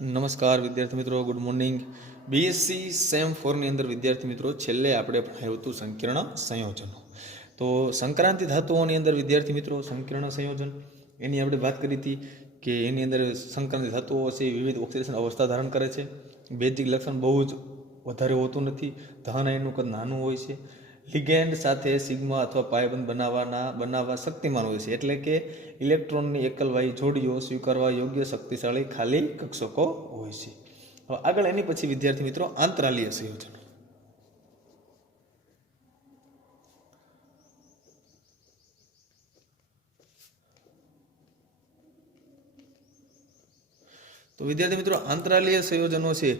નમસ્કાર વિદ્યાર્થી મિત્રો, ગુડ મોર્નિંગ. બીએસસી સેમ 4 ની અંદર વિદ્યાર્થી મિત્રો છેલ્લે આપણે ભણાવ્યું હતું સંકીર્ણ સંયોજનો. તો સંક્રાંતિ ધાતુઓની અંદર વિદ્યાર્થી મિત્રો સંકીર્ણ સંયોજન એની આપણે વાત કરી હતી કે એની અંદર સંક્રાંતિ ધાતુઓ છે વિવિધ ઓક્સિડેશન અવસ્થા ધારણ કરે છે. બેઝિક લક્ષણ બહુ જ વધારે હોતું નથી. ધન આયનનું કદ નાનું હોય છે. લિગેન્ડ સાથે સિગ્મા અથવા પાયબંધ બનાવવા શક્તિમાન હોય છે, એટલે કે ઇલેક્ટ્રોનની એકલવાયી જોડીઓ સ્વીકારવા યોગ્ય શક્તિશાળી ખાલી કક્ષકો હોય છે. હવે આગળ એની પછી વિદ્યાર્થી મિત્રો આંતરાલીય સંયોજનો. તો વિદ્યાર્થી મિત્રો આંતરાલીય સંયોજનો છે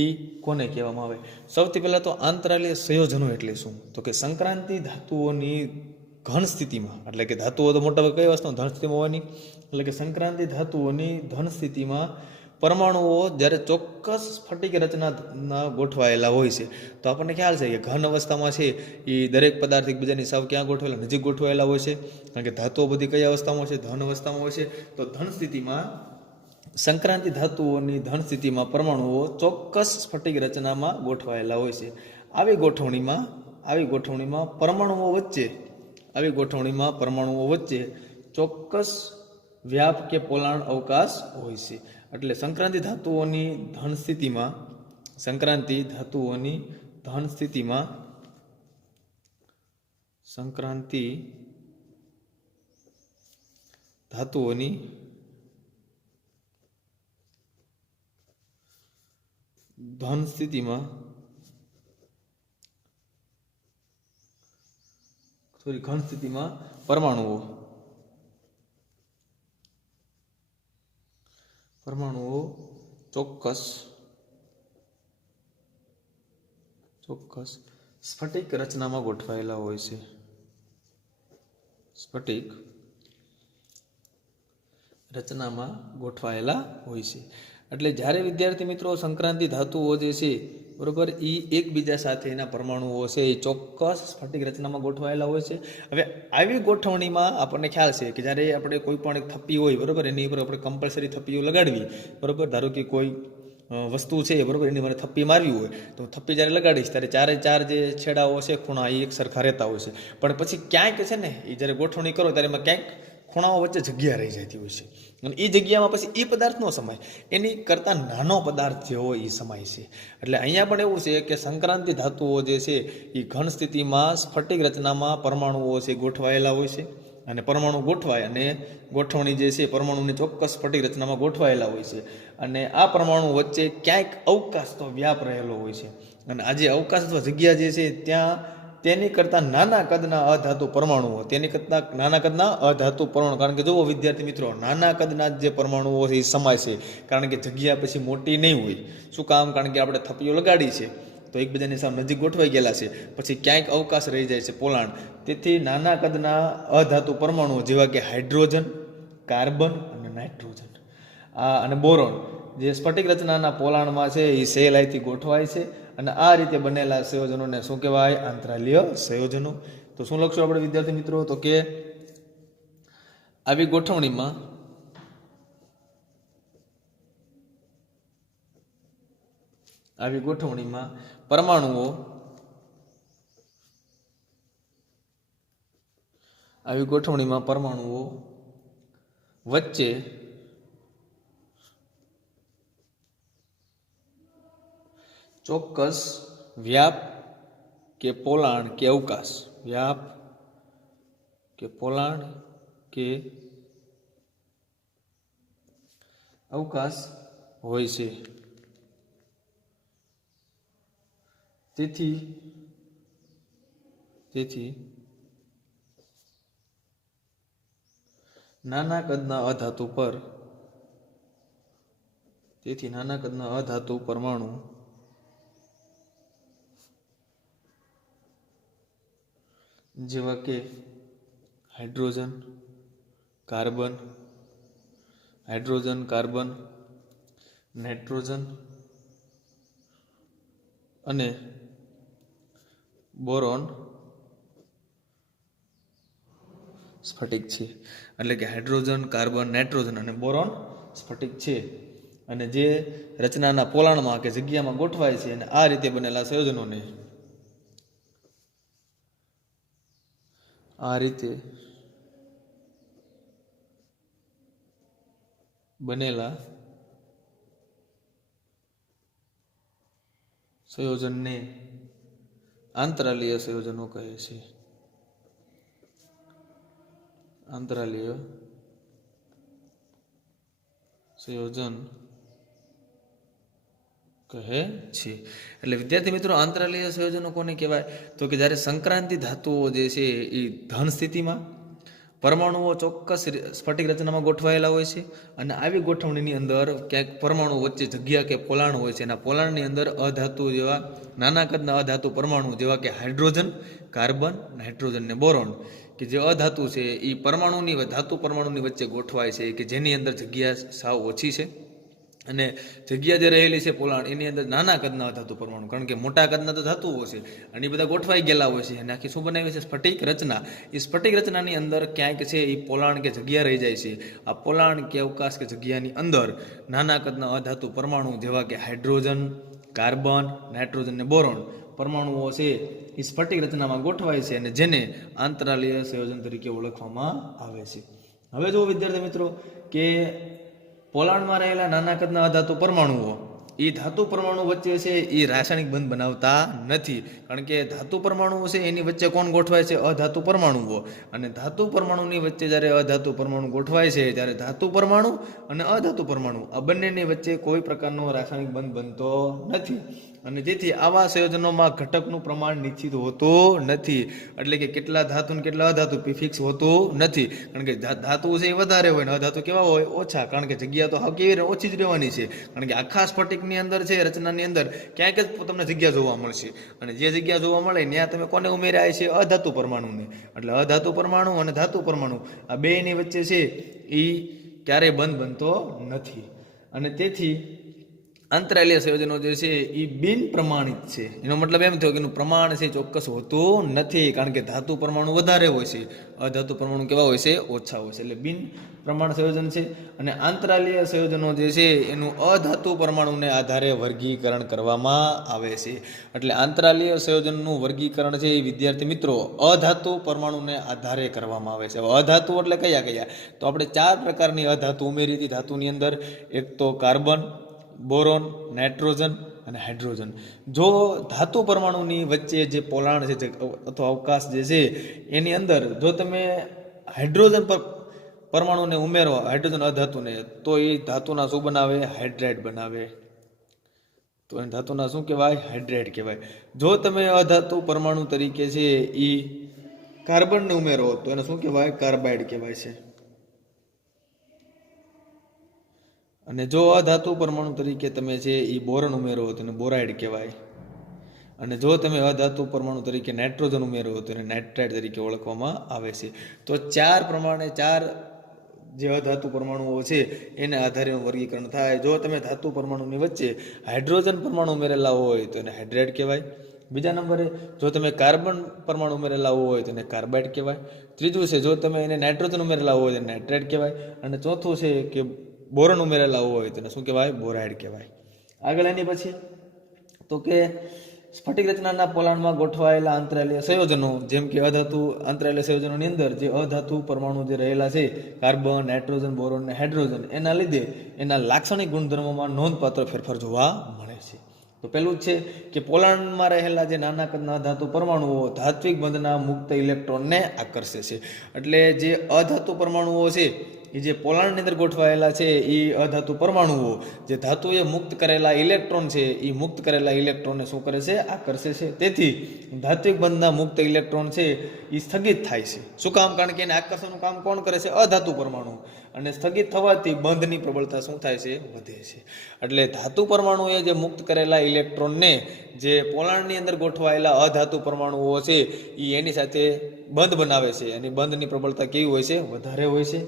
એ કોને કહેવામાં આવે? સૌથી પહેલાં તો આંતરાલીય સંયોજનો એટલે શું? તો કે સંક્રાંતિ ધાતુઓની ઘન સ્થિતિમાં, એટલે કે ધાતુઓ તો મોટા ભાગે કઈ વસ્તુ ધન સ્થિતિમાં હોવાની, એટલે કે સંક્રાંતિ ધાતુઓની ધન સ્થિતિમાં પરમાણુઓ જ્યારે ચોક્કસ સ્ફટિક રચના ગોઠવાયેલા હોય છે, તો આપણને ખ્યાલ છે કે ઘન અવસ્થામાં છે એ દરેક પદાર્થ એકબીજાની સાવ ક્યાં ગોઠવાયેલા? નજીક ગોઠવાયેલા હોય છે. કારણ કે ધાતુઓ બધી કઈ અવસ્થામાં હોય છે? ધન અવસ્થામાં હોય છે. તો ધન સ્થિતિમાં સંક્રાંતિ ધાતુઓની ધન સ્થિતિમાં પરમાણુઓ ચોક્કસ સ્ફટિક રચનામાં ગોઠવાયેલા હોય છે. આવી ગોઠવણીમાં પરમાણુઓ વચ્ચે ચોક્કસ વ્યાપ કે પોલાણ અવકાશ હોય છે. એટલે સંક્રાંતિ ધાતુઓની ધન સ્થિતિમાં પરમાણુઓ ચોક્કસ સ્ફટિક રચનામાં ગોઠવાયેલા હોય છે. એટલે જ્યારે વિદ્યાર્થી મિત્રો સંક્રાંતિ ધાતુઓ જે છે બરોબર, એ એકબીજા સાથે એના પરમાણુઓ છે એ ચોક્કસ સ્ફટિક રચનામાં ગોઠવાયેલા હોય છે. હવે આવી ગોઠવણીમાં આપણને ખ્યાલ છે કે જ્યારે આપણે કોઈ પણ એક થપ્પી હોય બરોબર, એની ઉપર આપણે કમ્પલસરી થપ્પીઓ લગાડવી બરોબર. ધારો કે કોઈ વસ્તુ છે બરોબર, એની મને થપ્પી મારવી હોય તો થપ્પી જ્યારે લગાડીશ ત્યારે ચાર જે છેડાઓ છે ખૂણા એ એક સરખા રહેતા હોય છે. પણ પછી ક્યાંક છે ને એ જ્યારે ગોઠવણી કરો ત્યારે એમાં ક્યાંક ખૂણાઓ વચ્ચે જગ્યા રહી જતી હોય છે, અને એ જગ્યામાં પછી એ પદાર્થ ન સમાય, એની કરતાં નાનો પદાર્થ જે હોય એ સમાય છે. એટલે અહીંયા પણ એવું છે કે સંક્રાંતિ ધાતુઓ જે છે એ ઘન સ્થિતિમાં સ્ફટિક રચનામાં પરમાણુઓ છે ગોઠવાયેલા હોય છે, અને પરમાણુ ગોઠવાય અને ગોઠવણી જે છે પરમાણુની ચોક્કસ સ્ફટિક રચનામાં ગોઠવાયેલા હોય છે, અને આ પરમાણુ વચ્ચે ક્યાંક અવકાશ તો વ્યાપ રહેલો હોય છે. અને આ જે અવકાશ અથવા જગ્યા જે છે ત્યાં તેની કરતાં નાના કદના અધાતુ પરમાણુઓ કારણ કે જુઓ વિદ્યાર્થી મિત્રો, નાના કદના જે પરમાણુઓ છે એ સમાય છે, કારણ કે જગ્યા પછી મોટી નહીં હોય. શું કામ? કારણ કે આપણે થપ્પીઓ લગાડી છે તો એકબીજાની સામે નજીક ગોઠવાઈ ગયેલા છે, પછી ક્યાંક અવકાશ રહી જાય છે, પોલાણ. તેથી નાના કદના અધાતુ પરમાણુઓ જેવા કે હાઇડ્રોજન, કાર્બન અને નાઇટ્રોજન અને બોરોન જે સ્ફટિક રચનાના પોલાણમાં છે એ સહેલાઈથી ગોઠવાય છે. અને આ રીતે બનેલા સંયોજનોને શું કહેવાય? આંતરાલીય સંયોજનો. તો શું લખશું આપણે વિદ્યાર્થી મિત્રો? તો કે આવી ગોઠવણીમાં પરમાણુઓ વચ્ચે ચોક્કસ વ્યાપ કે પોલાણ કે અવકાશ હોય છે. તેથી નાના કદના અધાતુ પરમાણુ જેવા કે હાઇડ્રોજન, કાર્બન, નાઇટ્રોજન અને બોરોન સ્ફટિક છે. એટલે કે હાઇડ્રોજન, કાર્બન, નાઇટ્રોજન અને બોરોન સ્ફટિક છે. અને જે રચનાના પોલાણમાં કે જગ્યામાં ગોઠવાય છે અને આ રીતે બનેલા સંયોજનોને આ રીતે બનેલા સંયોજનને આંતરાલીય સંયોજનો કહે છે. આંતરાલીય સંયોજન કહે છે. એટલે વિદ્યાર્થી મિત્રો, આંતરાલીય સંયોજનો કોને કહેવાય? તો કે જ્યારે સંક્રાંતિ ધાતુઓ જે છે એ ધન સ્થિતિમાં, પરમાણુઓ ચોક્કસ સ્ફટિક રચનામાં ગોઠવાયેલા હોય છે અને આવી ગોઠવણીની અંદર ક્યાંક પરમાણુ વચ્ચે જગ્યા કે પોલાણ હોય છે. એના પોલાણની અંદર અધાતુ જેવા નાના કદના અધાતુ પરમાણુ જેવા કે હાઇડ્રોજન, કાર્બન, નાઇટ્રોજન ને બોરોન કે જે અધાતુ છે એ પરમાણુની ધાતુ પરમાણુની વચ્ચે ગોઠવાય છે કે જેની અંદર જગ્યા સાવ ઓછી છે અને જગ્યા જે રહેલી છે પોલાણ એની અંદર નાના કદના અધાતુ પરમાણુ, કારણ કે મોટા કદના તો ધાતુઓ છે અને એ બધા ગોઠવાઈ ગયેલા હોય છે અને આખી શું બનાવી છે? સ્ફટિક રચના. એ સ્ફટિક રચનાની અંદર ક્યાંક છે એ પોલાણ કે જગ્યા રહી જાય છે. આ પોલાણ કે અવકાશ કે જગ્યાની અંદર નાના કદના અધાતુ પરમાણુ જેવા કે હાઇડ્રોજન, કાર્બન, નાઇટ્રોજન ને બોરોન પરમાણુઓ છે એ સ્ફટિક રચનામાં ગોઠવાય છે અને જેને આંતરાલીય સંયોજન તરીકે ઓળખવામાં આવે છે. હવે જો વિદ્યાર્થી મિત્રો કે પોલાણમાં રહેલા નાના કદના અધાતુ પરમાણુઓ એ ધાતુ પરમાણુ વચ્ચે છે એ રાસાયણિક બંધ બનાવતા નથી, કારણ કે ધાતુ પરમાણુઓ છે એની વચ્ચે કોણ ગોઠવાય છે? અધાતુ પરમાણુઓ. અને ધાતુ પરમાણુની વચ્ચે જ્યારે અધાતુ પરમાણુ ગોઠવાય છે ત્યારે ધાતુ પરમાણુ અને અધાતુ પરમાણુ આ બંનેની વચ્ચે કોઈ પ્રકારનો રાસાયણિક બંધ બનતો નથી અને જેથી આવા સંયોજનોમાં ઘટકનું પ્રમાણ નિશ્ચિત હોતું નથી. એટલે કે કેટલા ધાતુ ને કેટલા અધાતુ ફિક્સ હોતું નથી, કારણ કે ધાતુ છે એ વધારે હોય ને અધાતુ કેવા હોય? ઓછા. કારણ કે જગ્યા તો હાવ કેવી ઓછી જ રહેવાની છે, કારણ કે આખા સ્ફટિકની અંદર છે રચનાની અંદર ક્યાંક જ તમને જગ્યા જોવા મળશે અને જે જગ્યા જોવા મળે ત્યાં તમે કોને ઉમેર્યા છે? અધાતુ પરમાણુને. એટલે અધાતુ પરમાણુ અને ધાતુ પરમાણુ આ બેની વચ્ચે છે એ ક્યારેય બંધ બનતો નથી અને તેથી આંતરાલીય સંયોજનો જે છે એ બિન પ્રમાણિત છે. એનો મતલબ એમ થયો કે એનું પ્રમાણ છે ચોક્કસ હોતું નથી, કારણ કે ધાતુ પરમાણુ વધારે હોય છે, અધાતુ પરમાણુ કેવા હોય છે? ઓછા હોય છે. એટલે બિન પ્રમાણ સંયોજન છે. અને આંતરાલીય સંયોજનો જે છે એનું અધાતુ પરમાણુને આધારે વર્ગીકરણ કરવામાં આવે છે. એટલે આંતરાલીય સંયોજનનું વર્ગીકરણ છે એ વિદ્યાર્થી મિત્રો અધાતુ પરમાણુને આધારે કરવામાં આવે છે. અધાતુ એટલે કયા કયા? તો આપણે 4 પ્રકારની અધાતુ ઉમેરી હતી ધાતુની અંદર. એક તો કાર્બન, બોરોન, નાઇટ્રોજન અને હાઇડ્રોજન. જો ધાતુ પરમાણુની વચ્ચે જે પોલાણ છે અથવા અવકાશ જે છે એની અંદર જો તમે હાઇડ્રોજન પરમાણુને ઉમેરો, હાઇડ્રોજન અધાતુને, તો એ ધાતુના શું બનાવે? હાઇડ્રાઇડ બનાવે. તો એ ધાતુના શું કહેવાય? હાઇડ્રાઇડ કહેવાય. જો તમે અધાતુ પરમાણુ તરીકે છે એ કાર્બનને ઉમેરો તો એને શું કહેવાય? કાર્બાઇડ કહેવાય છે. અને જો અધાતુ પરમાણુ તરીકે તમે છે એ બોરોન ઉમેરો તો એને બોરાઇડ કહેવાય. અને જો તમે અધાતુ પરમાણુ તરીકે નાઇટ્રોજન ઉમેરો તો એને નાઇટ્રાઇડ તરીકે ઓળખવામાં આવે છે. તો 4 પ્રમાણે 4 જે અધાતુ પરમાણુઓ છે એને આધારે વર્ગીકરણ થાય. જો તમે ધાતુ પરમાણુની વચ્ચે હાઇડ્રોજન પરમાણુ ઉમેરેલા હોય તો એને હાઇડ્રાઇડ કહેવાય. બીજા નંબરે જો તમે કાર્બન પરમાણુ ઉમેરેલા હોય તો એને કાર્બાઇડ કહેવાય. ત્રીજું છે જો તમે એને નાઇટ્રોજન ઉમેરેલા હોય તો એને નાઇટ્રાઇડ કહેવાય. અને ચોથું છે કે બોરોન ઉમેરેલા હોય તેને શું કહેવાય? બોરાઇડ કહેવાય. આગળ એની પછી તો કે સ્ફટિક રચનાના પોલાણમાં ગોઠવાયેલા આંતરાલીય સંયોજનો, જેમ કે અધાતુ આંતરાલીય સંયોજનોની અંદર જે અધાતુ પરમાણુ જે રહેલા છે કાર્બન, નાઇટ્રોજન, બોરોન અને હાઇડ્રોજન, એના લીધે એના લાક્ષણિક ગુણધર્મોમાં નોંધપાત્ર ફેરફાર જોવા મળે છે. તો પહેલું જ છે કે પોલાણમાં રહેલા જે નાના કદના ધાતુ પરમાણુઓ ધાત્વિક બંધના મુક્ત ઇલેક્ટ્રોનને આકર્ષે છે. એટલે જે અધાતુ પરમાણુઓ છે એ જે પોલાણની અંદર ગોઠવાયેલા છે એ અધાતુ પરમાણુઓ જે ધાતુએ મુક્ત કરેલા ઇલેક્ટ્રોન છે એ મુક્ત કરેલા ઇલેક્ટ્રોનને શું કરે છે? આકર્ષે છે. તેથી ધાત્વિક બંધના મુક્ત ઇલેક્ટ્રોન છે એ સ્થગિત થાય છે. શું કામ? કારણ કે એને આકર્ષણનું કામ કોણ કરે છે? અધાતુ પરમાણુ. અને સ્થગિત થવાથી બંધની પ્રબળતા શું થાય છે? વધે છે. એટલે ધાતુ પરમાણુએ જે મુક્ત કરેલા ઇલેક્ટ્રોનને જે પોલાણની અંદર ગોઠવાયેલા અધાતુ પરમાણુઓ છે એ એની સાથે બંધ બનાવે છે અને બંધની પ્રબળતા કેવી હોય છે? વધારે હોય છે.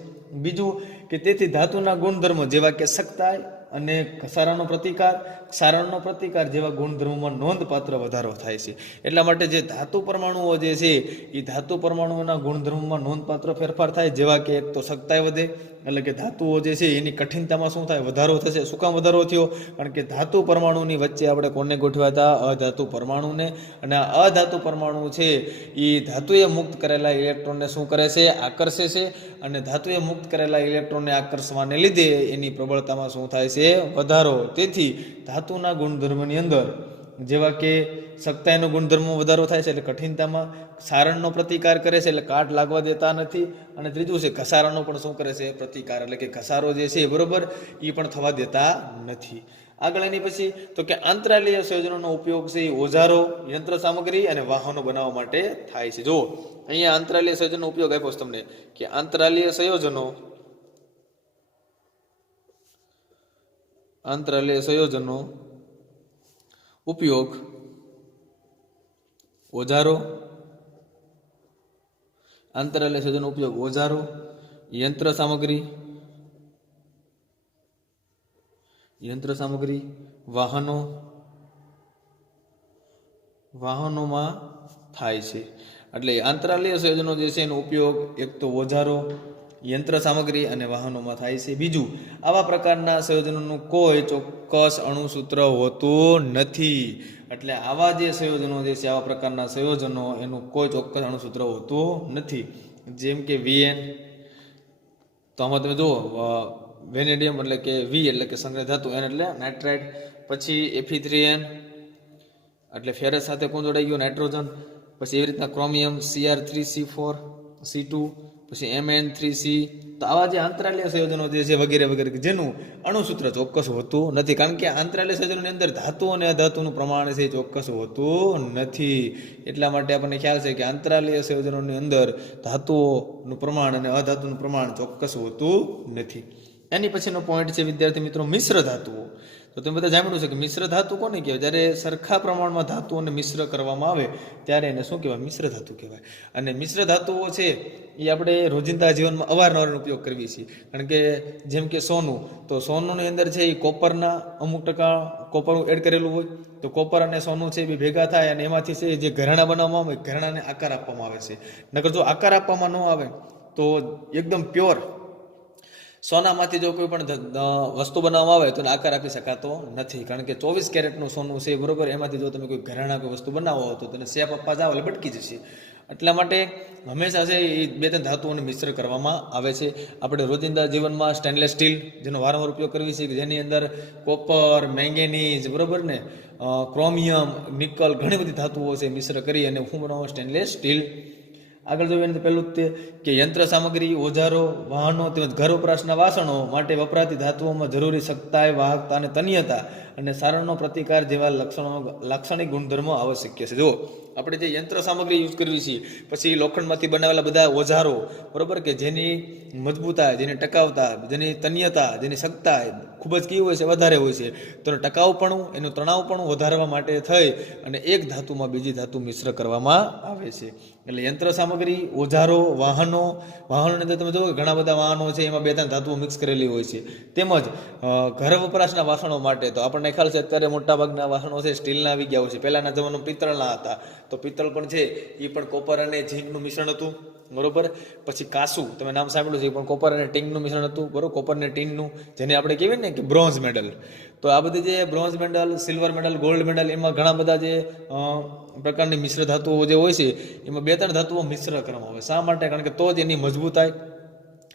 બીજું કે તેથી ધાતુના ગુણધર્મો જેવા કે સખ્તાઈ, અને ઘસારાનો પ્રતિકાર, ક્ષારણનો પ્રતિકાર જેવા ગુણધર્મોમાં નોંધપાત્ર વધારો થાય છે. એટલા માટે જે ધાતુ પરમાણુઓ જે છે એ ધાતુ પરમાણુઓના ગુણધર્મોમાં નોંધપાત્ર ફેરફાર થાય, જેવા કે એક તો સખ્તાઈ વધે, એટલે કે ધાતુઓ જે છે એની કઠિનતામાં શું થાય, વધારો થશે. શું કામ વધારો થયો? કારણ કે ધાતુ પરમાણુની વચ્ચે આપણે કોને ગોઠવ્યા હતા? અધાતુ પરમાણુને. અને આ અધાતુ પરમાણુ છે એ ધાતુએ મુક્ત કરેલા ઇલેક્ટ્રોનને શું કરે છે? આકર્ષે છે. અને ધાતુએ મુક્ત કરેલા ઇલેક્ટ્રોનને આકર્ષવાને લીધે એની પ્રબળતામાં શું થાય છે? વધારો. તેથી ધાતુના ગુણધર્મની અંદર જેવા કે સખ્તાઈનો ગુણધર્મ વધારો થાય છે એટલે કઠિનતામાં, ક્ષારણનો પ્રતિકાર કરે છે એટલે કાટ લાગવા દેતા નથી, અને ત્રીજું છે ઘસારાનો પણ શું કરે છે? પ્રતિકાર, એટલે કે ઘસારો જે છે બરોબર એ પણ થવા દેતા નથી. આગળ એની પછી તો કે આંતરાલીય સંયોજનોનો ઉપયોગ છે એ ઓજારો, યંત્ર સામગ્રી અને વાહનો બનાવવા માટે થાય છે. જો અહીંયા આંતરાલીય સંયોજનનો ઉપયોગ આપ્યો છે તમને કે આંતરાલીય સંયોજનો ઉપયોગ ઓજારો, આંતરાલીય સંયોજનનો ઉપયોગ ઓજારો, યંત્ર સામગ્રી, વાહનોમાં થાય છે. એટલે આંતરાલીય સંયોજનો જે છે એનો ઉપયોગ એક તો ઓજારો, યંત્ર સામગ્રી અને વાહનોમાં થાય છે. બીજું, આવા પ્રકારના સંયોજનોનું કોઈ ચોક્કસ અણુસૂત્ર હોતું નથી. એટલે આવા જે સંયોજનો જે છે, આવા પ્રકારના સંયોજનો એનું કોઈ ચોક્કસ અણુસૂત્ર હોતું નથી. જેમ કે VN, તો આમાં તમે જુઓ વેનેડિયમ એટલે કે V એટલે કે સંગ્રહ ધાતુ, N એટલે નાઇટ્રાઇડ, પછી Fe3N એટલે ફેરસ સાથે કોણ જોડાઈ ગયું? નાઇટ્રોજન. પછી એવી રીતના ક્રોમિયમ Cr3C4 C2, પછી Mn3C. તો આવા જે આંતરાલીય સંયોજનો જે છે વગેરે વગેરે જેનું અણુસૂત્ર ચોક્કસ હોતું નથી, કારણ કે આંતરાલીય સંયોજનોની અંદર ધાતુ અને અધાતુનું પ્રમાણ છે ચોક્કસ હોતું નથી. એટલા માટે આપણને ખ્યાલ છે કે આંતરાલીય સંયોજનોની અંદર ધાતુઓનું પ્રમાણ અને અધાતુનું પ્રમાણ ચોક્કસ હોતું નથી. એની પછીનો પોઈન્ટ છે વિદ્યાર્થી મિત્રો મિશ્ર ધાતુઓ. તો તમે બધા જાણ્યું છે કે મિશ્ર ધાતુ કોને કહેવાય? જ્યારે સરખા પ્રમાણમાં ધાતુઓને મિશ્ર કરવામાં આવે ત્યારે એને શું કહેવાય? મિશ્ર ધાતુ કહેવાય. અને મિશ્ર ધાતુઓ છે એ આપણે રોજિંદા જીવનમાં અવારનવાર ઉપયોગ કરવી છીએ. કારણ કે જેમ કે સોનું, તો સોનુંની અંદર છે એ કોપરના અમુક ટકા કોપર એડ કરેલું હોય, તો કોપર અને સોનું છે એ ભેગા થાય અને એમાંથી છે જે ઘરેણા બનાવવામાં આવે, ઘરેણાને આકાર આપવામાં આવે છે. નકર જો આકાર આપવામાં ન આવે તો એકદમ પ્યોર સોનામાંથી જો કોઈ પણ વસ્તુ બનાવવામાં આવે તો એને આકાર આપી શકાતો નથી. કારણ કે 24 કેરેટનું સોનું છે બરોબર, એમાંથી જો તમે કોઈ ઘરેણા કોઈ વસ્તુ બનાવો તો તેને શેપ આપવા જાઓ એટલે ભટકી જશે. એટલા માટે હંમેશા છે એ બે ત્રણ ધાતુઓને મિશ્ર કરવામાં આવે છે. આપણે રોજિંદા જીવનમાં સ્ટેનલેસ સ્ટીલ જેનો વારંવાર ઉપયોગ કરવી છે, જેની અંદર કોપર, મેંગેનીઝ બરોબર ને ક્રોમિયમ, નિકલ ઘણી બધી ધાતુઓ છે મિશ્ર કરી અને શું બનાવો? Stainless steel. આગળ જોઈએ તો પહેલું તે કે યંત્ર સામગ્રી, ઓજારો, વાહનો તેમજ ઘર વપરાશના વાસણો માટે વપરાતી ધાતુઓમાં જરૂરી સખ્તાઈ, વાહકતા અને તન્યતા અને સારણનો પ્રતિકાર જેવા લાક્ષણિક ગુણધર્મો આવશ્યક છે. જો આપણે જે યંત્ર સામગ્રી યુઝ કરવી છીએ, પછી લોખંડમાંથી બનાવેલા બધા ઓજારો બરોબર, કે જેની મજબૂતાઈ, જેની ટકાવતા, જેની તન્યતા, જેની સખ્તાઈ ખૂબ જ કેવી હોય છે? વધારે હોય છે. તો ટકાઉપણું, એનું તણાવપણું વધારવા માટે થઈ અને એક ધાતુમાં બીજી ધાતુ મિશ્ર કરવામાં આવે છે. એટલે યંત્ર સામગ્રી, ઓજારો, વાહનોની અંદર તમે જુઓ ઘણા બધા વાહનો છે એમાં બે ત્રણ ધાતુઓ મિક્સ કરેલી હોય છે. તેમજ ઘર વપરાશના વાસણો માટે તો આપણને ખ્યાલ છે અત્યારે મોટાભાગના વાસણો છે સ્ટીલના આવી ગયા હોય છે. પહેલાના જમાનામાં પિત્તળના હતા, તો પિત્તળ પણ છે એ પણ કોપર અને ઝીંકનું મિશ્રણ હતું બરોબર. પછી કાસુ, તમે નામ સાંભળ્યું છે, પણ કોપર અને ટીનનું મિશ્રણ હતું બરોબર, કોપર અને ટીનનું, જેને આપણે કહેવાય ને કે બ્રોન્ઝ મેડલ. તો આ બધી જે bronze medal, silver medal, gold medal, એમાં ઘણા બધા જે પ્રકારની મિશ્ર ધાતુઓ જે હોય છે એમાં બે ત્રણ ધાતુઓ મિશ્ર કરવામાં આવે. શા માટે? કારણ કે તો જ એની મજબૂતાઈ,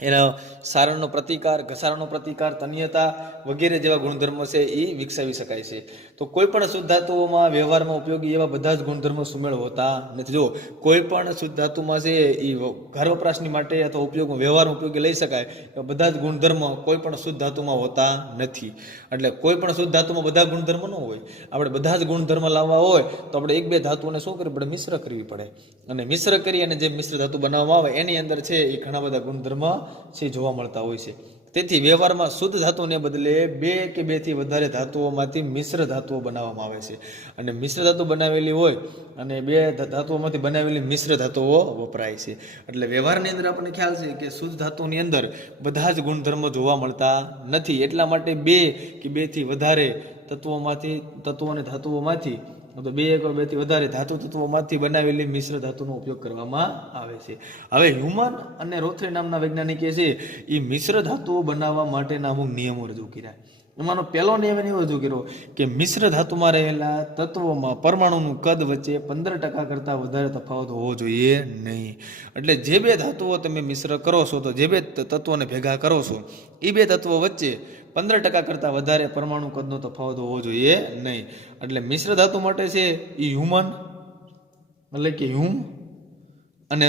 એના સારણનો પ્રતિકાર, ઘસારાનો પ્રતિકાર, તન્યતા વગેરે જેવા ગુણધર્મો છે એ વિકસાવી શકાય છે. તો કોઈ પણ શુદ્ધ ધાતુઓમાં વ્યવહારમાં ઉપયોગી એવા બધા જ ગુણધર્મો સુમેળ હોતા નથી. જો કોઈ પણ શુદ્ધ ધાતુમાં છે એ ઘર વપરાશની માટે અથવા ઉપયોગમાં વ્યવહારમાં ઉપયોગી લઈ શકાય એવા બધા જ ગુણધર્મો કોઈ પણ શુદ્ધ ધાતુમાં હોતા નથી. એટલે કોઈ પણ શુદ્ધ ધાતુમાં બધા ગુણધર્મો ન હોય. આપણે બધા જ ગુણધર્મ લાવવા હોય તો આપણે એક બે ધાતુઓને શું કરવી પડે? મિશ્ર કરવી પડે. અને મિશ્ર કરી અને જે મિશ્ર ધાતુ બનાવવામાં આવે એની અંદર છે એ ઘણા બધા ગુણધર્મ છે જોવા મળતા હોય છે. તેથી વ્યવહારમાં શુદ્ધ ધાતુને બદલે બે કે બેથી વધારે ધાતુઓમાંથી મિશ્ર ધાતુઓ બનાવવામાં આવે છે. અને મિશ્ર ધાતુ બનાવેલી હોય અને બે ધાતુઓમાંથી બનાવેલી મિશ્ર ધાતુઓ વપરાય છે. એટલે વ્યવહારની અંદર આપણને ખ્યાલ છે કે શુદ્ધ ધાતુની અંદર બધા જ ગુણધર્મો જોવા મળતા નથી. એટલા માટે બે કે બેથી વધારે તત્વો અને ધાતુઓમાંથી તો બે એક બેથી વધારે ધાતુ તત્વોમાંથી બનાવેલી મિશ્ર ધાતુનો ઉપયોગ કરવામાં આવે છે. હવે હ્યુમન અને રોથરી નામના વૈજ્ઞાનિકે છે એ મિશ્ર ધાતુઓ બનાવવા માટેના અમુક નિયમો રજૂ કર્યા. એમાંનો પહેલો નિયમ એવો રજૂ કર્યો કે મિશ્ર ધાતુમાં રહેલા તત્વોમાં પરમાણુનું કદ વચ્ચે 15% કરતાં વધારે તફાવત હોવો જોઈએ નહીં. એટલે જે બે ધાતુઓ તમે મિશ્ર કરો છો, તો જે બે તત્વોને ભેગા કરો છો એ બે તત્વો વચ્ચે 15% કરતાં વધારે પરમાણુ કદનો તફાવત હોવો જોઈએ નહીં. એટલે મિશ્ર ધાતુ માટે છે એ હ્યુમન એટલે કે હ્યુમ અને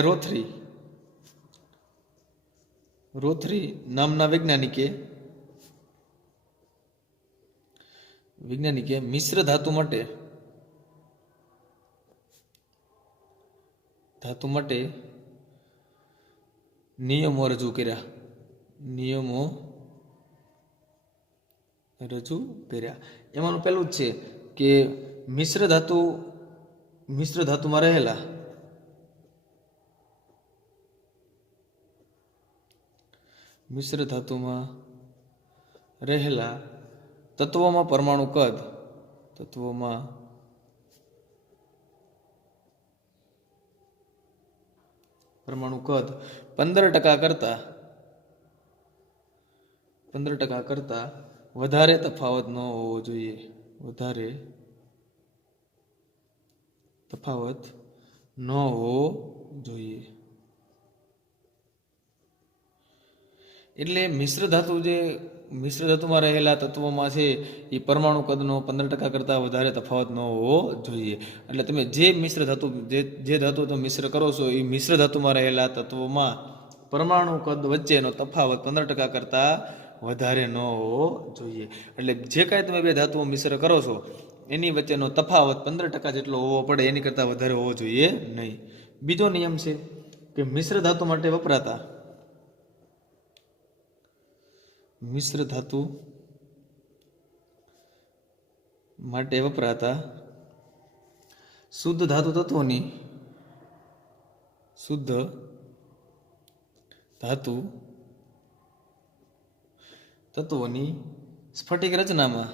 રોથરી નામના વૈજ્ઞાનિકે મિશ્ર ધાતુ માટે નિયમો રજૂ કર્યા. એમાંનું પહેલું જ છે કે મિશ્ર ધાતુમાં રહેલા તત્વોમાં પરમાણુ કદ 15% કરતાં વધારે તફાવત ન હોવો જોઈએ. એટલે મિશ્ર ધાતુમાં રહેલા તત્વોમાં છે એ પરમાણુ કદનો 15% કરતાં વધારે તફાવત ન હોવો જોઈએ. એટલે તમે જે ધાતુ તમે મિશ્ર કરો છો એ મિશ્ર ધાતુમાં રહેલા તત્વોમાં પરમાણુ કદ વચ્ચેનો તફાવત 15% કરતાં વધારે ન હોવો જોઈએ. એટલે જે કાંઈ તમે બે ધાતુઓ મિશ્ર કરો છો એની વચ્ચેનો તફાવત 15% જેટલો હોવો પડે, એની કરતાં વધારે હોવો જોઈએ નહીં. બીજો નિયમ છે કે મિશ્ર ધાતુ માટે વપરાતા શુદ્ધ ધાતુ તત્વોની સ્ફટિક રચનામાં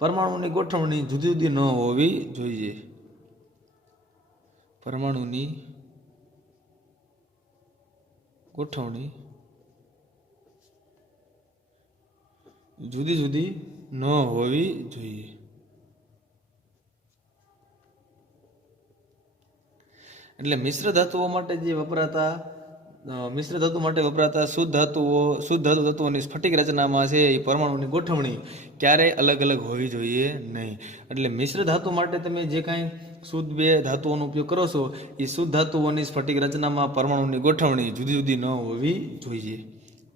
પરમાણુની ગોઠવણી જુદી જુદી ન હોવી જોઈએ. એટલે મિશ્ર ધાતુ માટે વપરાતા શુદ્ધ ધાતુ તત્વોની સ્ફટિક રચનામાં છે એ પરમાણુની ગોઠવણી ક્યારેય અલગ અલગ હોવી જોઈએ નહીં. એટલે મિશ્ર ધાતુ માટે તમે જે કાંઈ શુદ્ધ બે ધાતુઓનો ઉપયોગ કરો છો એ શુદ્ધ ધાતુઓની સ્ફટિક રચનામાં પરમાણુની ગોઠવણી જુદી જુદી ન હોવી જોઈએ.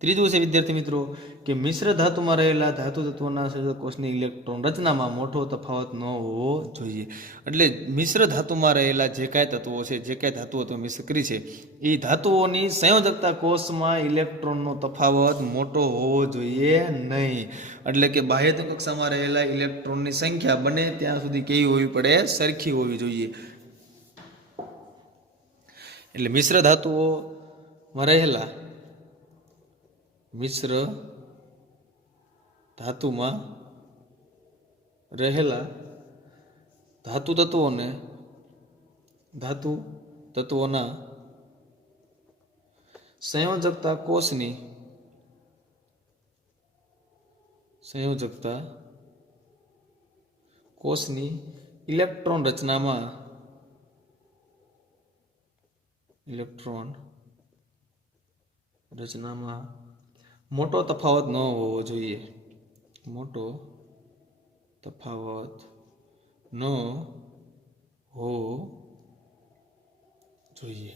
ત્રીજું છે વિદ્યાર્થી મિત્રો કે મિશ્ર ધાતુમાં રહેલા ધાતુ તત્વોના સંયોજક કોષની ઇલેક્ટ્રોન રચનામાં મોટો તફાવત ન હોવો જોઈએ. એટલે મિશ્ર ધાતુમાં રહેલા જે કાંઈ તત્વો છે, જે કાંઈ ધાતુઓ તમે મિશ્ર કરી છે એ ધાતુઓની સંયોજકતા કોષમાં ઇલેક્ટ્રોનનો તફાવત મોટો હોવો જોઈએ નહીં. એટલે કે બાહ્ય કક્ષામાં રહેલા ઇલેક્ટ્રોનની સંખ્યા બને ત્યાં સુધી કેવી હોવી પડે? સરખી હોવી જોઈએ. એટલે મિશ્ર ધાતુમાં રહેલા ધાતુ તત્વોના સંયોજકતા કોષની ઇલેક્ટ્રોન રચનામાં મોટો તફાવત ન હોવો જોઈએ.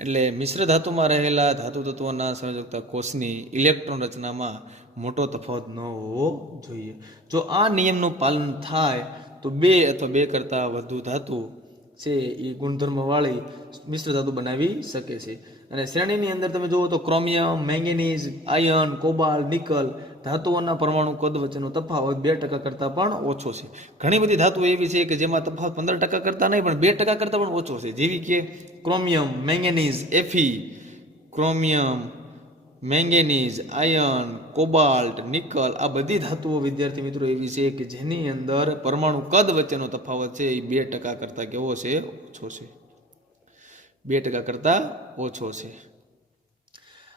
એટલે મિશ્ર ધાતુમાં રહેલા ધાતુ તત્વોના સંયોજકતા કોષની ઇલેક્ટ્રોન રચનામાં મોટો તફાવત ન હોવો જોઈએ. જો આ નિયમનું પાલન થાય તો બે અથવા બે કરતાં વધુ ધાતુ છે એ ગુણધર્મવાળી મિશ્ર ધાતુ બનાવી શકે છે. અને શ્રેણીની અંદર તમે જુઓ તો chromium, manganese, iron, cobalt, nickel ધાતુઓના પરમાણુ કદ વચ્ચેનો તફાવત 2% કરતાં પણ ઓછો છે. ઘણી બધી ધાતુઓ એવી છે કે જેમાં તફાવત 15% કરતાં નહીં પણ 2% કરતાં પણ ઓછો છે, જેવી કે ક્રોમિયમ, મેંગેનીઝ, એફી, chromium, manganese, iron, cobalt, nickel આ બધી ધાતુઓ વિદ્યાર્થી મિત્રો એવી છે કે જેની અંદર પરમાણુ કદ વચ્ચેનો તફાવત છે એ 2% કરતાં કેવો છે? ઓછો છે. 2% કરતાં ઓછો છે.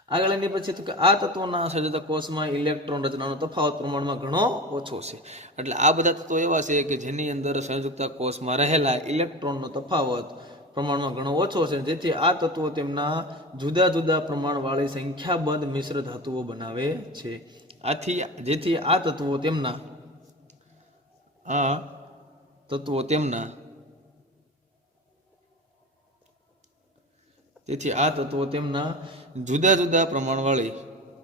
આગળ એની પછી તો કે આ તત્વોના સર્જતા કોષમાં ઇલેક્ટ્રોન રચનાનો તફાવત પ્રમાણમાં ઘણો ઓછો છે. એટલે આ બધા તત્વો એવા છે કે જેની અંદર સંયુક્તા કોષમાં રહેલા ઇલેક્ટ્રોનનો તફાવત પ્રમાણમાં ઘણો ઓછો છે, જેથી આ તત્વો તેમના જુદા જુદા પ્રમાણવાળી સંખ્યાબંધ મિશ્ર ધાતુઓ બનાવે છે. જેથી આ તત્વો તેમના જુદા જુદા પ્રમાણવાળી સંખ્યાબંધ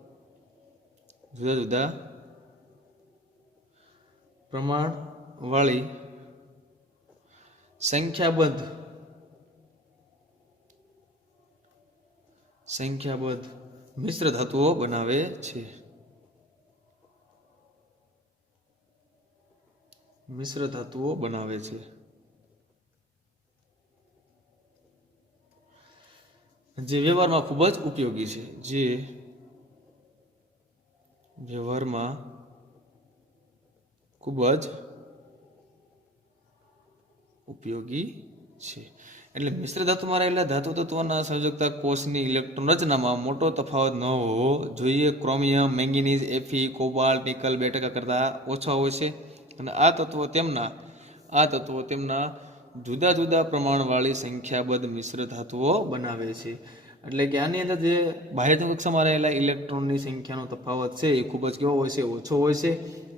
મિશ્ર ધાતુઓ બનાવે છે. જે વ્યવહારમાં ખૂબ જ ઉપયોગી છે. એટલે મિશ્ર ધાતુમાં રહેલા ધાતુ તત્વોના સંયોજકતા કોષની ઇલેક્ટ્રોન રચનામાં મોટો તફાવત ન હોવો જોઈએ. ક્રોમિયમ, મેંગેનીઝ, એફી, કોબાલ્ટ, નિકલ 2% કરતાં ઓછા હોય છે. અને આ તત્વો તેમના જુદા જુદા પ્રમાણવાળી સંખ્યાબંધ મિશ્ર ધાતુઓ બનાવે છે. એટલે કે આની અંદર જે બાહ્ય કક્ષામાં રહેલા ઇલેક્ટ્રોનની સંખ્યાનો તફાવત છે એ ખૂબ જ કેવો હોય છે? ઓછો હોય છે.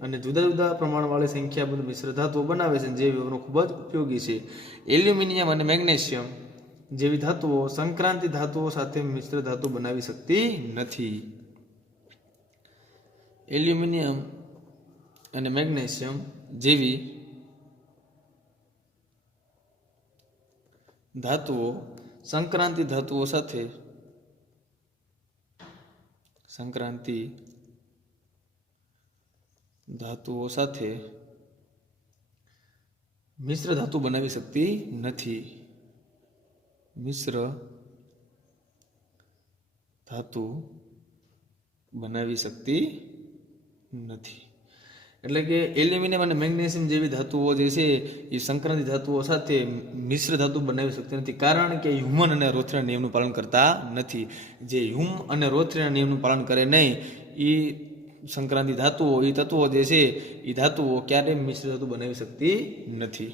અને જુદા જુદા પ્રમાણવાળી સંખ્યાબંધ મિશ્ર ધાતુઓ બનાવે છે, જે વ્યવહારનો ખૂબ જ ઉપયોગી છે. એલ્યુમિનિયમ અને મેગ્નેશિયમ જેવી ધાતુઓ સંક્રાંતિ ધાતુઓ સાથે મિશ્ર ધાતુ બનાવી શકતી નથી. એલ્યુમિનિયમ અને મેગ્નેશિયમ જેવી ધાતુઓ સંક્રાંતિ ધાતુઓ સાથે મિશ્ર ધાતુ બનાવી શકતી નથી. એટલે કે એલ્યુમિનિયમ અને મેગ્નેશિયમ જેવી ધાતુઓ જે છે એ સંક્રાંતિ ધાતુઓ સાથે મિશ્ર ધાતુ બનાવી શકતી નથી, કારણ કે હ્યુમન અને રોથરીના નિયમનું પાલન કરતા નથી. જે હ્યુમ અને રોથરીના નિયમનું પાલન કરે નહીં એ સંક્રાંતિ ધાતુઓ એ તત્વો જે છે એ ધાતુઓ ક્યારેય મિશ્ર ધાતુ બનાવી શકતી નથી.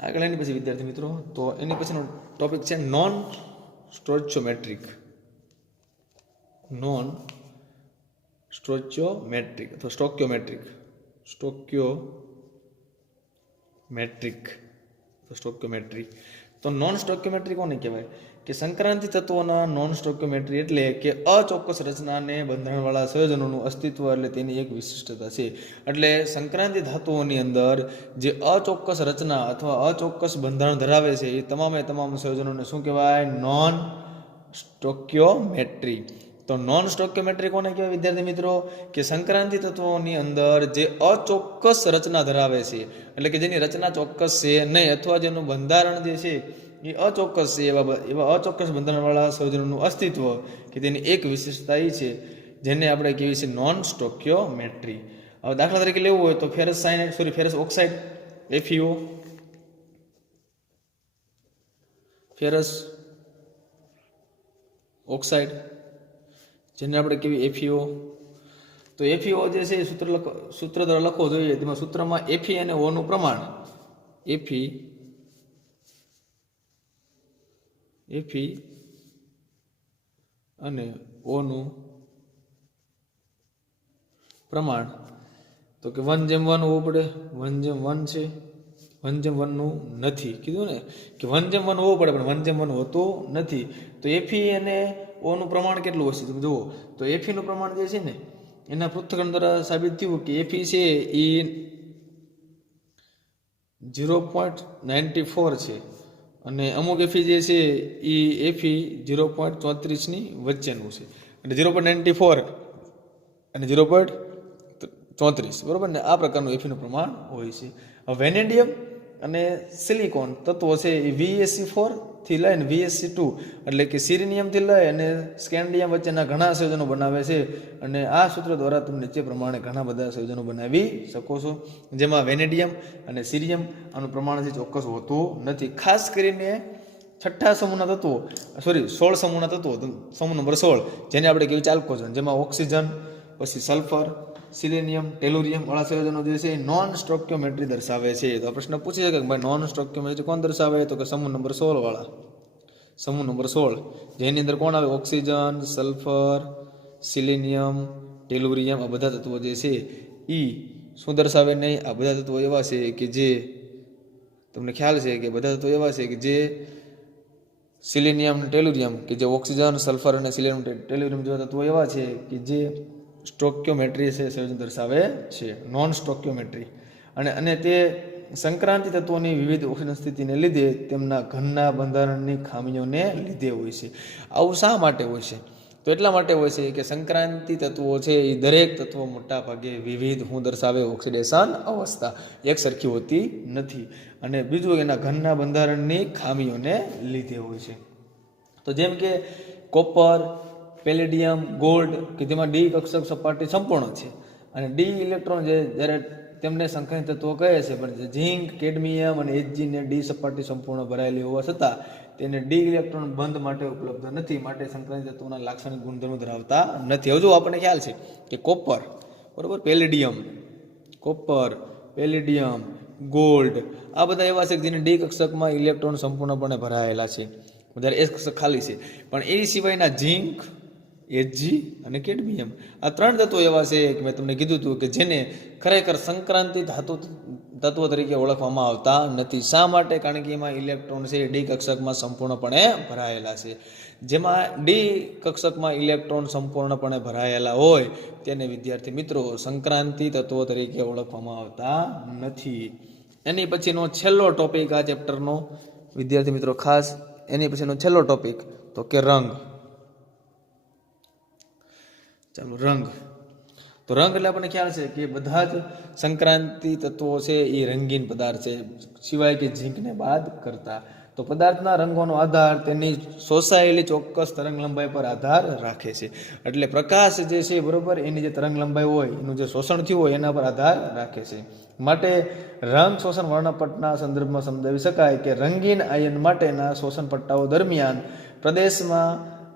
આગળ એની પછી વિદ્યાર્થી મિત્રો તો એની પછીનો ટોપિક છે નોન સ્ટોઇચિયોમેટ્રિક અથવા સ્ટોઇચિયોમેટ્રી. તો નોન સ્ટોઇચિયોમેટ્રી કોને કહેવાય? કે સંક્રાંતિ તત્વોના નોન સ્ટોઇચિયોમેટ્રી એટલે કે અચોક્કસ રચનાને બંધારણવાળા સંયોજનોનું અસ્તિત્વ એટલે તેની એક વિશિષ્ટતા છે. એટલે સંક્રાંતિ ધાતુઓની અંદર જે અચોક્કસ રચના અથવા અચોક્કસ બંધારણ ધરાવે છે એ તમામ સંયોજનોને શું કહેવાય? નોન સ્ટોઇચિયોમેટ્રી. તો નોન સ્ટોઇચિયોમેટ્રી કોને કહેવાય વિદ્યાર્થી મિત્રો? કે સંક્રાંતિ તત્વોની અંદર જે અચોક્કસ રચના ધરાવે છે, એટલે કે જેની રચના ચોક્કસ છે નહીં અથવા જેનું બંધારણ જે છે એ અચોક્કસ છે, એવા અચોક્કસ બંધારણવાળા સંયોજનોનું અસ્તિત્વ કે તેની એક વિશેષતા એ છે જેને આપણે કહેવી છે નોન સ્ટોઇચિયોમેટ્રી. હવે દાખલા તરીકે લેવું હોય તો ferrous oxide FeO, ferrous oxide જેને આપણે કહેવી FeO. તો FeO જે છે સૂત્ર દ્વારા લખવો જોઈએ. તેમાં સૂત્રમાં Fe અને O નું પ્રમાણ Fe અને O નું પ્રમાણ તો કે 1:1 હોવું પડે. 1:1 છે, 1:1 નું નથી કીધું ને કે 1:1 હોવું પડે, પણ 1:1 હોતું નથી. તો Fe અને O નું પ્રમાણ કેટલું હશે તમે જુઓ. તો Fe નું પ્રમાણ જે છે ને એના પૃથ્થકરણ દ્વારા સાબિત થયું કે Fe છે એ 0.94 છે અને અમુક એફી જે છે એ એફી 0.34ની વચ્ચેનું છે. એટલે 0.94 અને 0.34 બરાબર ને, આ પ્રકારનું એફીનું પ્રમાણ હોય છે. હવે વેનેડિયમ અને સિલિકોન તત્વો છે એ VSC4 થી લઈને VSC2 એટલે કે સિરિનિયમથી લઈ અને સ્કેન્ડિયમ વચ્ચેના ઘણા સંયોજનો બનાવે છે. અને આ સૂત્ર દ્વારા તમે નીચે પ્રમાણે ઘણા બધા સંયોજનો બનાવી શકો છો, જેમાં વેનેડિયમ અને સિરિયમ આનું પ્રમાણ જે ચોક્કસ હોતું નથી. ખાસ કરીને છઠ્ઠા સમૂહના તત્વો 16 સમૂહના તત્વો, સમૂહ નંબર 16 જેને આપણે કહીએ ચાલ્કોજન, જેમાં ઓક્સિજન પછી સલ્ફર સિલેનિયમ ટેલુરિયમ વાળા સંયોજનો જે છે નોન સ્ટોક્યોમેટ્રી દર્શાવે છે. તો આ પ્રશ્ન પૂછી શકે કે ભાઈ નોન સ્ટોક્યોમેટ્રી કોણ દર્શાવે, તો કે સમૂહ નંબર 16 વાળા, સમૂહ નંબર 16 જેની અંદર કોણ આવે, ઓક્સિજન સલ્ફર સિલેનિયમ ટેલુરિયમ, આ બધા તત્વો જે છે એ શું દર્શાવે નહીં, આ બધા તત્વો એવા છે કે જે તમને ખ્યાલ છે કે બધા તત્વો એવા છે કે જે સિલેનિયમ ટેલુરિયમ કે જે ઓક્સિજન સલ્ફર અને સિલેનિયમ ટેલુરિયમ જેવા તત્વો એવા છે કે જે સ્ટોક્યોમેટ્રી છે સંયોજન દર્શાવે છે, નોન સ્ટોક્યોમેટ્રી. અને તે સંક્રાંતિ તત્વોની વિવિધ ઓક્સિજન સ્થિતિને લીધે તેમના ઘનના બંધારણની ખામીઓને લીધે હોય છે. આવું શા માટે હોય છે, તો એટલા માટે હોય છે કે સંક્રાંતિ તત્વો છે એ દરેક તત્વો મોટા ભાગે વિવિધ હું દર્શાવે ઓક્સિડેશન અવસ્થા એક સરખી હોતી નથી, અને બીજું એના ઘનના બંધારણની ખામીઓને લીધે હોય છે. તો જેમ કે કોપર પેલેડિયમ ગોલ્ડ કે જેમાં ડી કક્ષક સપાટી સંપૂર્ણ છે અને ડી ઇલેક્ટ્રોન જે જ્યારે તેમને સંક્રાંતિ તત્વો કહે છે, પણ ઝીંક કેડમિયમ અને Hg ને ડી સપાટી સંપૂર્ણ ભરાયેલી હોવા છતાં તેને ડી ઇલેક્ટ્રોન બંધ માટે ઉપલબ્ધ નથી, માટે સંક્રાંતિ તત્વોના લાક્ષણિક ગુણધર્મો ધરાવતા નથી. હજુ આપણને ખ્યાલ છે કે કોપર બરોબર પેલેડિયમ, કોપર પેલેડિયમ ગોલ્ડ આ બધા એવા છે કે જેને ડી કક્ષકમાં ઇલેક્ટ્રોન સંપૂર્ણપણે ભરાયેલા છે, જ્યારે એસ કક્ષક ખાલી છે. પણ એ સિવાયના ઝીંક Hg અને કેડમિયમ આ ત્રણ તત્વો એવા છે કે મેં તમને કીધું હતું કે જેને ખરેખર સંક્રાંતિ ધાતુ તત્વો તરીકે ઓળખવામાં આવતા નથી. શા માટે? કારણ કે એમાં ઇલેક્ટ્રોન છે ડી કક્ષકમાં સંપૂર્ણપણે ભરાયેલા છે. જેમાં ડી કક્ષકમાં ઇલેક્ટ્રોન સંપૂર્ણપણે ભરાયેલા હોય તેને વિદ્યાર્થી મિત્રો સંક્રાંતિ તત્વો તરીકે ઓળખવામાં આવતા નથી. એની પછીનો છેલ્લો ટોપિક આ ચેપ્ટરનો વિદ્યાર્થી મિત્રો ખાસ એની પછીનો છેલ્લો ટોપિક તો કે રંગ. ચાલો રંગ. તો રંગ એટલે આપણને ખ્યાલ છે કે બધા જ સંક્રાંતિ તત્વો છે એ રંગીન પદાર્થ છે, સિવાય કે ઝીંકને બાદ કરતા. તો પદાર્થના રંગોનો આધાર તેની શોષાયેલી ચોક્કસ તરંગ લંબાઈ પર આધાર રાખે છે. એટલે પ્રકાશ જે છે બરોબર એની જે તરંગ લંબાઈ હોય એનું જે શોષણ થયું હોય એના પર આધાર રાખે છે. માટે રંગ શોષણ વર્ણપટના સંદર્ભમાં સમજાવી શકાય કે રંગીન આયન માટેના શોષણ પટ્ટાઓ દરમિયાન પ્રદેશમાં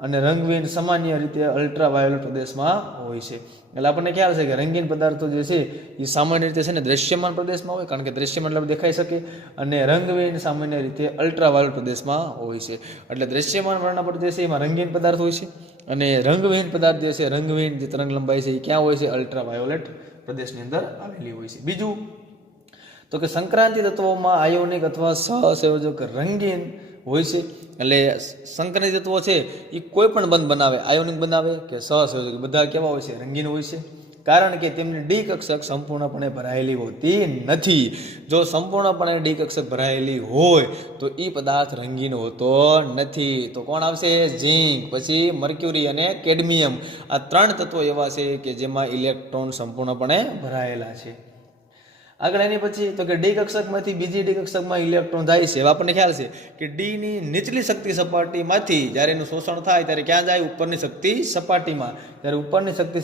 અને રંગહીન સામાન્ય રીતે અલ્ટ્રાવાયોલેટ પ્રદેશમાં હોય છે. એટલે આપણને ખ્યાલ છે કે રંગીન પદાર્થો જે છે એ સામાન્ય રીતે છે ને દ્રશ્યમાન પ્રદેશમાં હોય, કારણ કે દ્રશ્યમાન એટલે દેખાઈ શકે, અને રંગહીન સામાન્ય રીતે અલ્ટ્રાવાયોલેટ પ્રદેશમાં હોય છે. એટલે દ્રશ્યમાન વર્ણપટ જે છે એમાં રંગીન પદાર્થ હોય છે, અને રંગહીન પદાર્થ જે છે રંગહીન જે તરંગ લંબાઈ છે એ ક્યાં હોય છે? અલ્ટ્રાવાયોલેટ પ્રદેશની અંદર આવેલી હોય છે. બીજું તો કે સંક્રાંતિ તત્વોમાં આયોનિક અથવા સહસંયોજક રંગીન હોય છે. એટલે સંક્રાંતિ તત્વો છે એ કોઈ પણ બંધ બનાવે, આયોનિક બનાવે કે સહસંયોજક, બધા કેવા હોય છે? રંગીન હોય છે. કારણ કે તેમની ડી કક્ષક સંપૂર્ણપણે ભરાયેલી હોતી નથી. જો સંપૂર્ણપણે ડી કક્ષક ભરાયેલી હોય તો એ પદાર્થ રંગીન હોતો નથી. તો કોણ આવશે? ઝીંક, પછી મર્ક્યુરી અને કેડમિયમ. આ ત્રણ તત્વો એવા છે કે જેમાં ઇલેક્ટ્રોન સંપૂર્ણપણે ભરાયેલા છે. આગળ એની પછી તો કે ડી કક્ષકમાંથી બીજી ડી કક્ષકમાં ઇલેક્ટ્રોન જાય છે. હવે આપણને ખ્યાલ છે કે ડીની નીચલી શક્તિ સપાટીમાંથી જ્યારે એનું શોષણ થાય ત્યારે ક્યાં જાય? ઉપરની શક્તિ સપાટીમાં. જ્યારે ઉપરની શક્તિ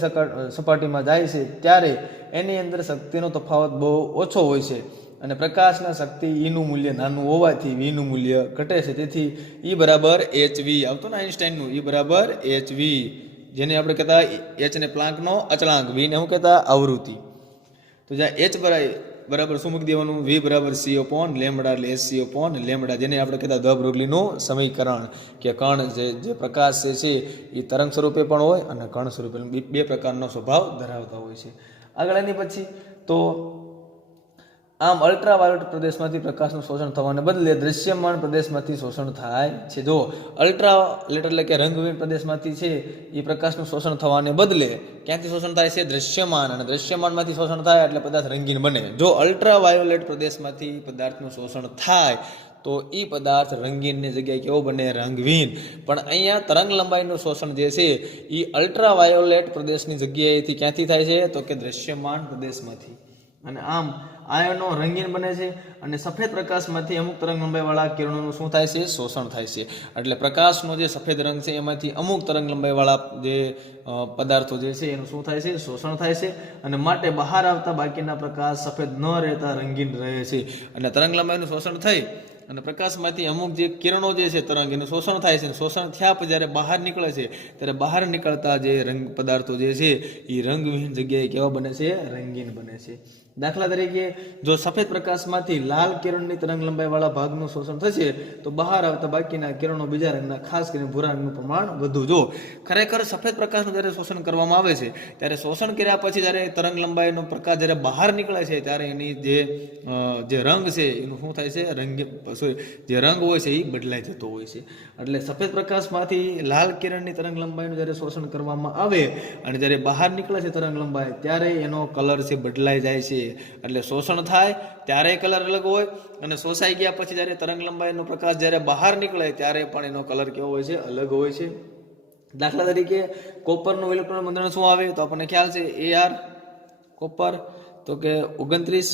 સપાટીમાં જાય છે ત્યારે એની અંદર શક્તિનો તફાવત બહુ ઓછો હોય છે, અને પ્રકાશના શક્તિ ઈનું મૂલ્ય નાનું હોવાથી વીનું મૂલ્ય ઘટે છે. તેથી ઈ બરાબર HV આવતો ને આઇન્સ્ટાઈનનું, ઈ બરાબર HV, જેને આપણે કહેતા H ને પ્લાન્કનો અચળાંક, વીને શું કહેતા? આવૃત્તિ. તો જ્યાં H બરાબર શું મૂકી દેવાનું? V બરાબર C/λ, એટલે SC/λ, જેને આપણે કહેતા ધ બ્રોગલીનું સમીકરણ, કે કણ જે પ્રકાશ છે એ તરંગ સ્વરૂપે પણ હોય અને કણ સ્વરૂપે, બે પ્રકારનો સ્વભાવ ધરાવતા હોય છે. આગળ એની પછી તો આમ અલ્ટ્રાવાયોલેટ પ્રદેશમાંથી પ્રકાશનું શોષણ થવાને બદલે દૃશ્યમાન પ્રદેશમાંથી શોષણ થાય છે. જો અલ્ટ્રાવાયોલેટ એટલે કે રંગહીન પ્રદેશમાંથી છે એ પ્રકાશનું શોષણ થવાને બદલે ક્યાંથી શોષણ થાય છે? દૃશ્યમાન, અને દૃશ્યમાનમાંથી શોષણ થાય એટલે પદાર્થ રંગીન બને. જો અલ્ટ્રાવાયોલેટ પ્રદેશમાંથી પદાર્થનું શોષણ થાય તો એ પદાર્થ રંગીનની જગ્યાએ કેવો બને? રંગહીન. પણ અહીંયા તરંગ લંબાઈનું શોષણ જે છે એ અલ્ટ્રાવાયોલેટ પ્રદેશની જગ્યાએથી ક્યાંથી થાય છે? તો કે દૃશ્યમાન પ્રદેશમાંથી. અને આમ આયનો રંગીન બને છે અને સફેદ પ્રકાશમાંથી અમુક તરંગ લંબાઈવાળા કિરણોનું શું થાય છે? શોષણ થાય છે. એટલે પ્રકાશનો જે સફેદ રંગ છે એમાંથી અમુક તરંગ લંબાઈવાળા જે પદાર્થો જે છે એનું શું થાય છે? શોષણ થાય છે. અને માટે બહાર આવતા બાકીના પ્રકાશ સફેદ ન રહેતા રંગીન રહે છે. અને તરંગ લંબાઈનું શોષણ થઈ અને પ્રકાશમાંથી અમુક જે કિરણો જે છે તરંગ એનું શોષણ થાય છે. શોષણ થયા પછી જ્યારે બહાર નીકળે છે ત્યારે બહાર નીકળતા જે રંગ પદાર્થો જે છે એ રંગવિહીન જગ્યાએ કેવા બને છે? રંગીન બને છે. દાખલા તરીકે જો સફેદ પ્રકાશમાંથી લાલ કિરણની તરંગ લંબાઈવાળા ભાગનું શોષણ થશે તો બહાર આવતા બાકીના કિરણો બીજા રંગના, ખાસ કરીને ભૂરા રંગનું પ્રમાણ વધુ. જો ખરેખર સફેદ પ્રકાશનું જ્યારે શોષણ કરવામાં આવે છે ત્યારે શોષણ કર્યા પછી જ્યારે તરંગ લંબાઈનો પ્રકાશ જ્યારે બહાર નીકળે છે ત્યારે એની જે રંગ છે એનું શું થાય છે? જે રંગ હોય છે એ બદલાઈ જતો હોય છે. એટલે સફેદ પ્રકાશમાંથી લાલ કિરણની તરંગ લંબાઈનું જ્યારે શોષણ કરવામાં આવે અને જ્યારે બહાર નીકળે છે તરંગ લંબાઈ ત્યારે એનો કલર છે બદલાઈ જાય છે. એટલે શોષણ થાય ત્યારે કલર અલગ હોય અને શોષાઈ ગયા પછી જ્યારે તરંગ લંબાઈનો પ્રકાશ જ્યારે બહાર નીકળે ત્યારે પણ એનો કલર કેવો હોય છે? અલગ હોય છે. દાખલા તરીકે કોપરનું ઇલેક્ટ્રોન બંધારણ શું આવે? તો આપણને ખ્યાલ છે AR કોપર, તો કે 29.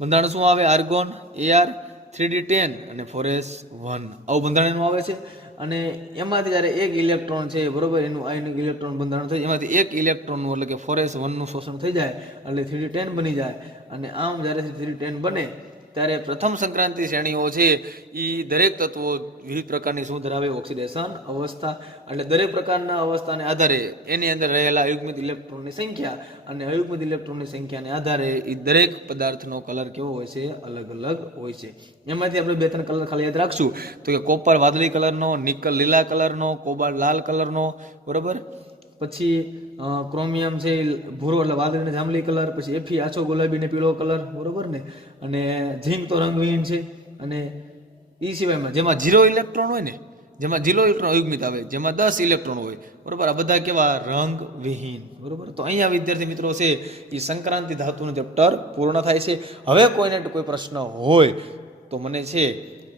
બંધારણ શું આવે? આર્ગોન AR 3D10 અને 4s1 આવું બંધારણ આવે છે. અને એમાંથી જ્યારે એક ઇલેક્ટ્રોન છે બરોબર એનું આયનિક ઇલેક્ટ્રોન બંધારણ થઈ એમાંથી એક ઇલેક્ટ્રોનનું એટલે કે 4s1નું શોષણ થઈ જાય એટલે 3D10 બની જાય. અને આમ જ્યારે 3D10 બને ત્યારે પ્રથમ સંક્રાંતિ શ્રેણીઓ છે એ દરેક તત્વો વિવિધ પ્રકારની શું ધરાવે? ઓક્સિડેશન અવસ્થા. એટલે દરેક પ્રકારના અવસ્થાને આધારે એની અંદર રહેલા અયુગ્મિત ઇલેક્ટ્રોનની સંખ્યા અને અયુગ્મિત ઇલેક્ટ્રોનની સંખ્યાને આધારે એ દરેક પદાર્થનો કલર કેવો હોય છે? અલગ અલગ હોય છે. એમાંથી આપણે 2-3 કલર ખાલી યાદ રાખશું તો કે કોપર વાદળી કલરનો, નિકલ લીલા કલરનો, કોબાલ્ટ લાલ કલરનો, બરોબર. પછી ક્રોમિયમ છે ભૂરો એટલે વાદળી અને જાંબલી કલર, પછી Fe આછો ગુલાબી ને પીળો કલર, બરોબર ને. અને ઝીંક તો રંગવિહીન છે. અને એ સિવાયમાં જેમાં 0 ઇલેક્ટ્રોન હોય ને, જેમાં 0 ઇલેક્ટ્રોન અયુગ્મિત આવે, જેમાં 10 ઇલેક્ટ્રોન હોય, બરોબર. આ બધા કેવા? રંગવિહીન, બરોબર. તો અહીંયા વિદ્યાર્થી મિત્રો છે એ સંક્રાંતિ ધાતુનું ચેપ્ટર પૂર્ણ થાય છે. હવે કોઈને કોઈ પ્રશ્ન હોય તો મને છે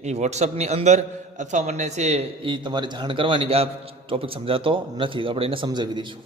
એ વોટ્સઅપની અંદર અથવા મને છે એ તમારે જાણ કરવાની કે આ ટોપિક સમજાતો નથી તો આપણે એને સમજાવી દઈશું.